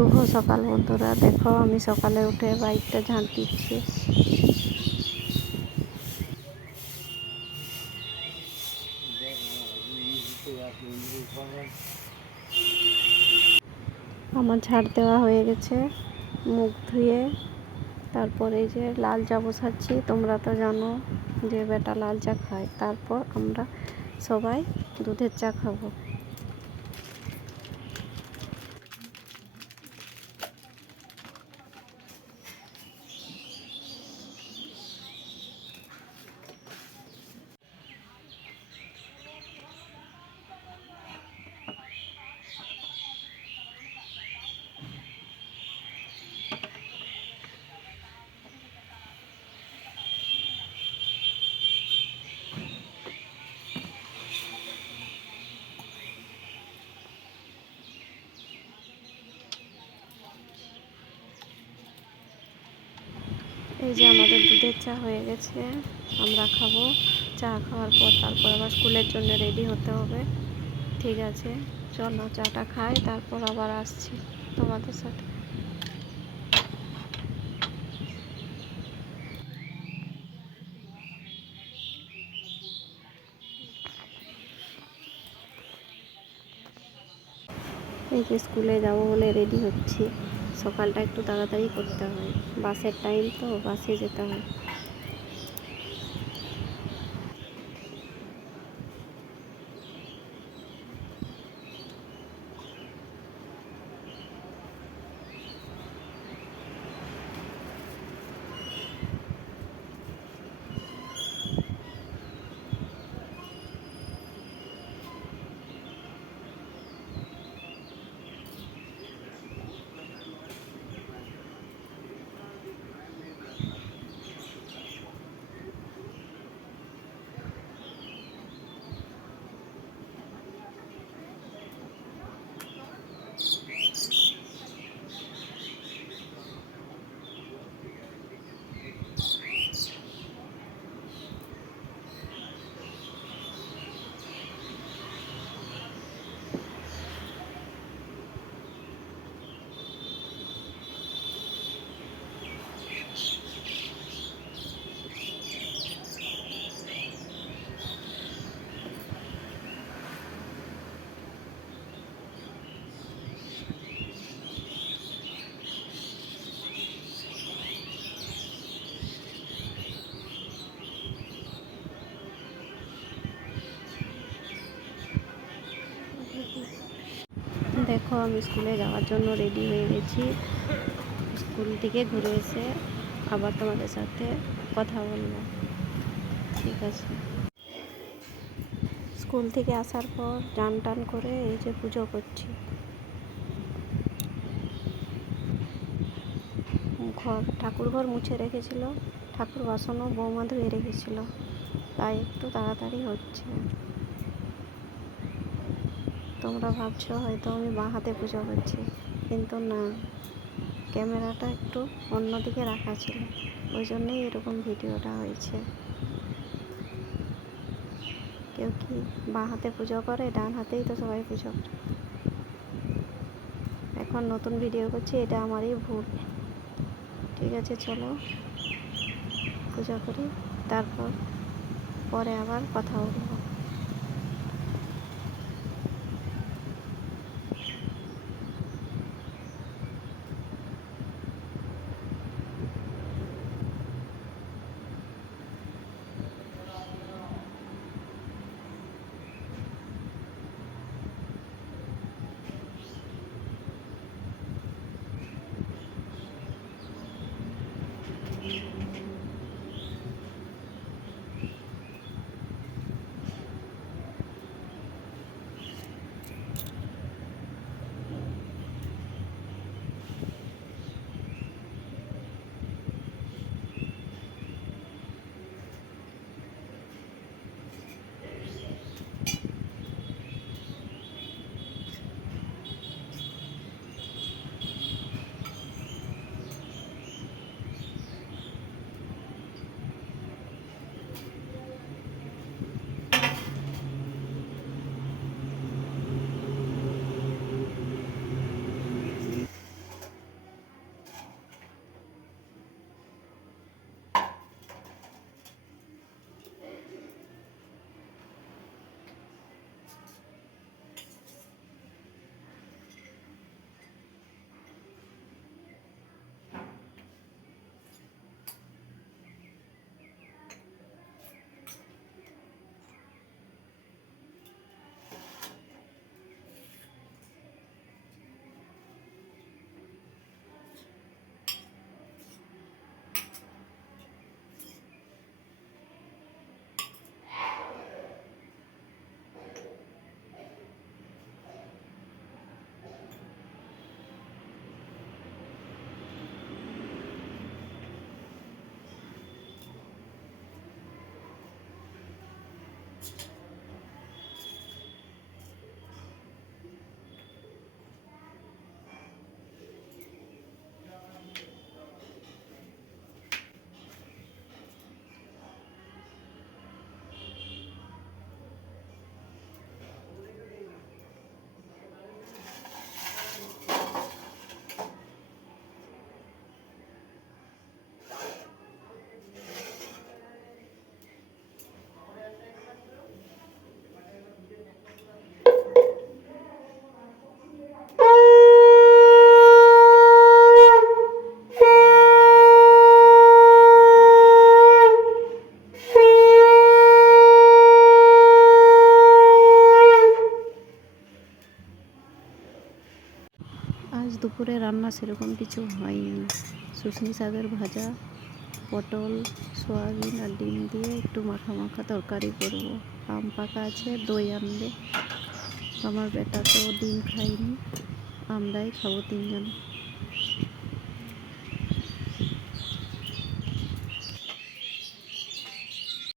শুভ সকাল বন্ধুরা, দেখো আমি সকালে উঠে বাইকটা ঝাঁট দিচ্ছি। আমার ঝাড় দেওয়া হয়ে গেছে, মুখ ধুয়ে তারপরে এই যে লাল চা বসাচ্ছি। তোমরা তো জানো যে বেটা লাল চা খায়, তারপর আমরা সবাই দুধের চা খাবো। এই যে আমাদের দুধের চা হয়ে গেছে, আমরা খাবো। চা খাওয়ার পর তারপর আবার স্কুলের জন্য রেডি হতে হবে। ঠিক আছে, চলো চাটা খাই, তারপর আবার আসছি তোমাদের সাথে। এই যে স্কুলে যাবো বলে রেডি হচ্ছি। সকালটা একটু তাড়াতাড়ি করতে হয়, বাসের টাইম তো, বাসে যেতে হয়। দেখো আমি স্কুলে যাওয়ার জন্য রেডি হয়ে গেছি। স্কুল থেকে ঘুরে এসে আবার তোমাদের সাথে কথা বলবো, ঠিক আছে? স্কুল থেকে আসার পর চান টান করে এই যে পুজো করছি। ঠাকুর ঘর মুছে রেখেছিল, ঠাকুর বাসনও বৌমা ধুয়ে রেখেছিল, তাই একটু তাড়াতাড়ি হচ্ছে। তোমরা ভাবছো হয়তো আমি বাঁ হাতে পুজো করছি, কিন্তু না, ক্যামেরাটা একটু অন্যদিকে রাখা ছিল, ওই জন্যই এরকম ভিডিওটা হয়েছে। কেউ কি বাঁ হাতে পুজো করে? ডান হাতেই তো সবাই পুজো করে। এখন নতুন ভিডিও করছি, এটা আমারই ভুল। ঠিক আছে, চলো পুজো করি, তারপর পরে আবার কথা বলবো। আজ দুপুরে রান্না সেরকম কিছু হয়নি, শুশনি শাকের ভাজা, পটল, সয়াবিন আর ডিম দিয়ে একটু মাখা মাখা তরকারি করবো। আম পাকা আছে, দই আনবে। আমার বেটা তো ডিম খায়নি, আমরাই খাবো 3 জন।